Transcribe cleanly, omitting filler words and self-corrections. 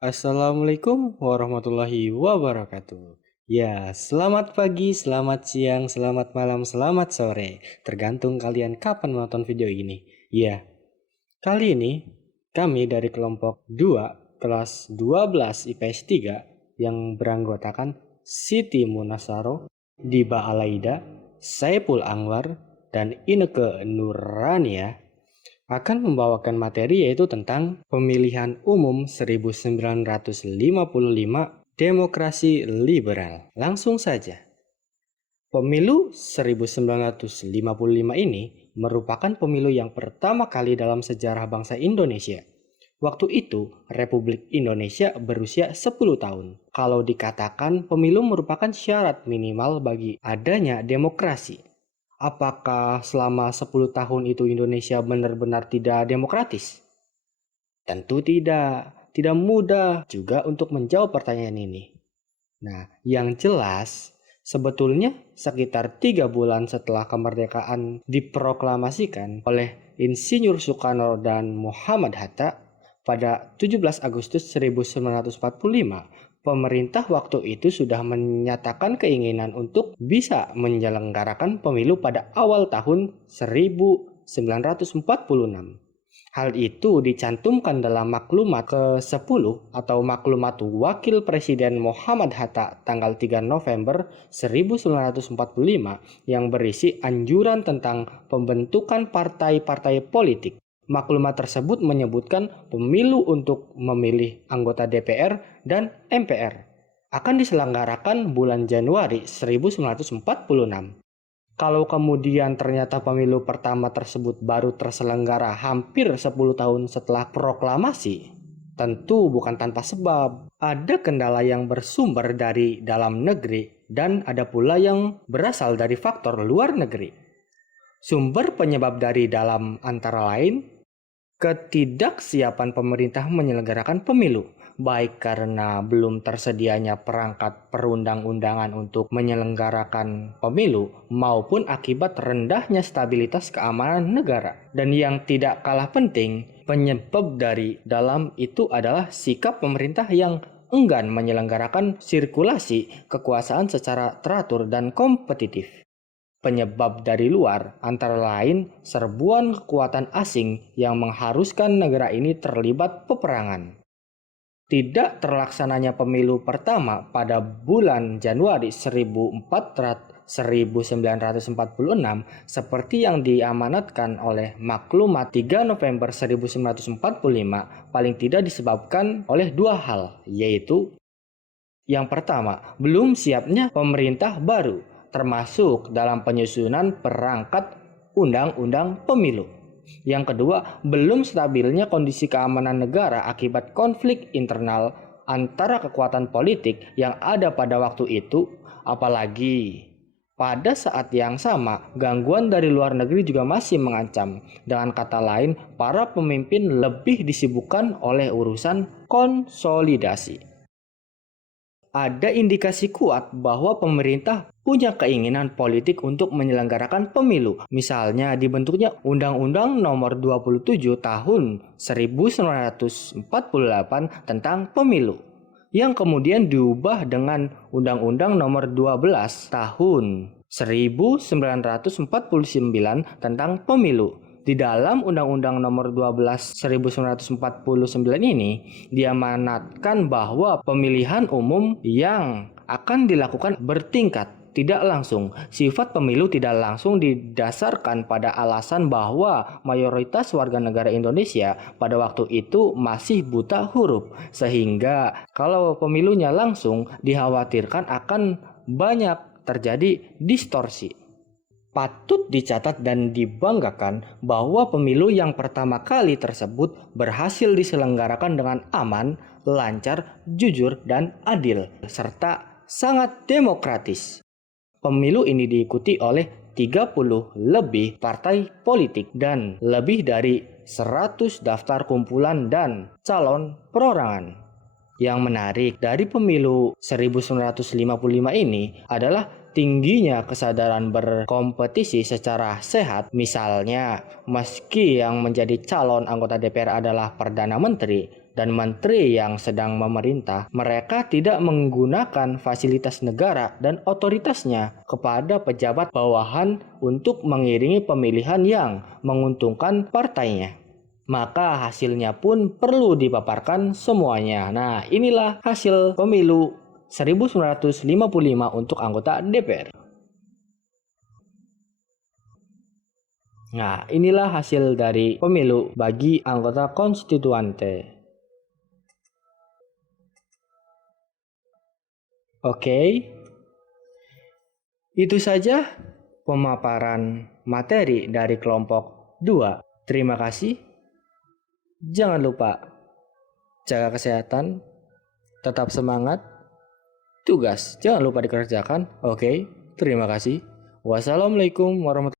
Assalamualaikum warahmatullahi wabarakatuh. Ya, selamat pagi, selamat siang, selamat malam, selamat sore. Tergantung kalian kapan menonton video ini. Ya, kali ini kami dari kelompok 2 kelas 12 IPS 3 yang beranggotakan Siti Munasaro, Diba Alaida, Saipul Anwar, dan Ineke Nurania akan membawakan materi yaitu tentang pemilihan umum 1955 demokrasi liberal. Langsung saja. Pemilu 1955 ini merupakan pemilu yang pertama kali dalam sejarah bangsa Indonesia. Waktu itu, Republik Indonesia berusia 10 tahun. Kalau dikatakan pemilu merupakan syarat minimal bagi adanya demokrasi. Apakah selama 10 tahun itu Indonesia benar-benar tidak demokratis? Tentu tidak. Tidak mudah juga untuk menjawab pertanyaan ini. Nah, yang jelas, sebetulnya sekitar 3 bulan setelah kemerdekaan diproklamasikan oleh Insinyur Soekarno dan Muhammad Hatta pada 17 Agustus 1945, pemerintah waktu itu sudah menyatakan keinginan untuk bisa menyelenggarakan pemilu pada awal tahun 1946. Hal itu dicantumkan dalam maklumat ke-10 atau maklumat Wakil Presiden Muhammad Hatta tanggal 3 November 1945 yang berisi anjuran tentang pembentukan partai-partai politik. Maklumat tersebut menyebutkan pemilu untuk memilih anggota DPR dan MPR akan diselenggarakan bulan Januari 1946. Kalau kemudian ternyata pemilu pertama tersebut baru terselenggara hampir 10 tahun setelah proklamasi, tentu bukan tanpa sebab. Ada kendala yang bersumber dari dalam negeri dan ada pula yang berasal dari faktor luar negeri. Sumber penyebab dari dalam antara lain ketidaksiapan pemerintah menyelenggarakan pemilu, baik karena belum tersedianya perangkat perundang-undangan untuk menyelenggarakan pemilu maupun akibat rendahnya stabilitas keamanan negara. Dan yang tidak kalah penting, penyebab dari dalam itu adalah sikap pemerintah yang enggan menyelenggarakan sirkulasi kekuasaan secara teratur dan kompetitif. Penyebab dari luar antara lain serbuan kekuatan asing yang mengharuskan negara ini terlibat peperangan. Tidak terlaksananya pemilu pertama pada bulan Januari 1946 seperti yang diamanatkan oleh maklumat 3 November 1945 paling tidak disebabkan oleh dua hal, yaitu yang pertama, belum siapnya pemerintah baru, termasuk dalam penyusunan perangkat undang-undang pemilu. Yang kedua, belum stabilnya kondisi keamanan negara akibat konflik internal antara kekuatan politik yang ada pada waktu itu, apalagi pada saat yang sama, gangguan dari luar negeri juga masih mengancam. Dengan kata lain, para pemimpin lebih disibukkan oleh urusan konsolidasi. Ada indikasi kuat bahwa pemerintah punya keinginan politik untuk menyelenggarakan pemilu. Misalnya dibentuknya Undang-Undang Nomor 27 Tahun 1948 tentang pemilu, yang kemudian diubah dengan Undang-Undang Nomor 12 Tahun 1949 tentang pemilu. Di dalam Undang-Undang Nomor 12 1949 ini diamanatkan bahwa pemilihan umum yang akan dilakukan bertingkat, tidak langsung. Sifat pemilu tidak langsung didasarkan pada alasan bahwa mayoritas warga negara Indonesia pada waktu itu masih buta huruf, sehingga kalau pemilunya langsung dikhawatirkan akan banyak terjadi distorsi. Patut dicatat dan dibanggakan bahwa pemilu yang pertama kali tersebut berhasil diselenggarakan dengan aman, lancar, jujur, dan adil, serta sangat demokratis. Pemilu ini diikuti oleh 30 lebih partai politik dan lebih dari 100 daftar kumpulan dan calon perorangan. Yang menarik dari pemilu 1955 ini adalah tingginya kesadaran berkompetisi secara sehat. Misalnya, meski yang menjadi calon anggota DPR adalah Perdana Menteri dan menteri yang sedang memerintah, mereka tidak menggunakan fasilitas negara dan otoritasnya kepada pejabat bawahan untuk mengiringi pemilihan yang menguntungkan partainya. Maka hasilnya pun perlu dipaparkan semuanya. Nah, inilah hasil pemilu 1955 untuk anggota DPR. Nah, inilah hasil dari pemilu bagi anggota konstituante. Oke, itu saja pemaparan materi dari kelompok 2. Terima kasih. Jangan lupa jaga kesehatan, tetap semangat, tugas jangan lupa dikerjakan. Oke, terima kasih. Wassalamualaikum warahmatullahi wabarakatuh.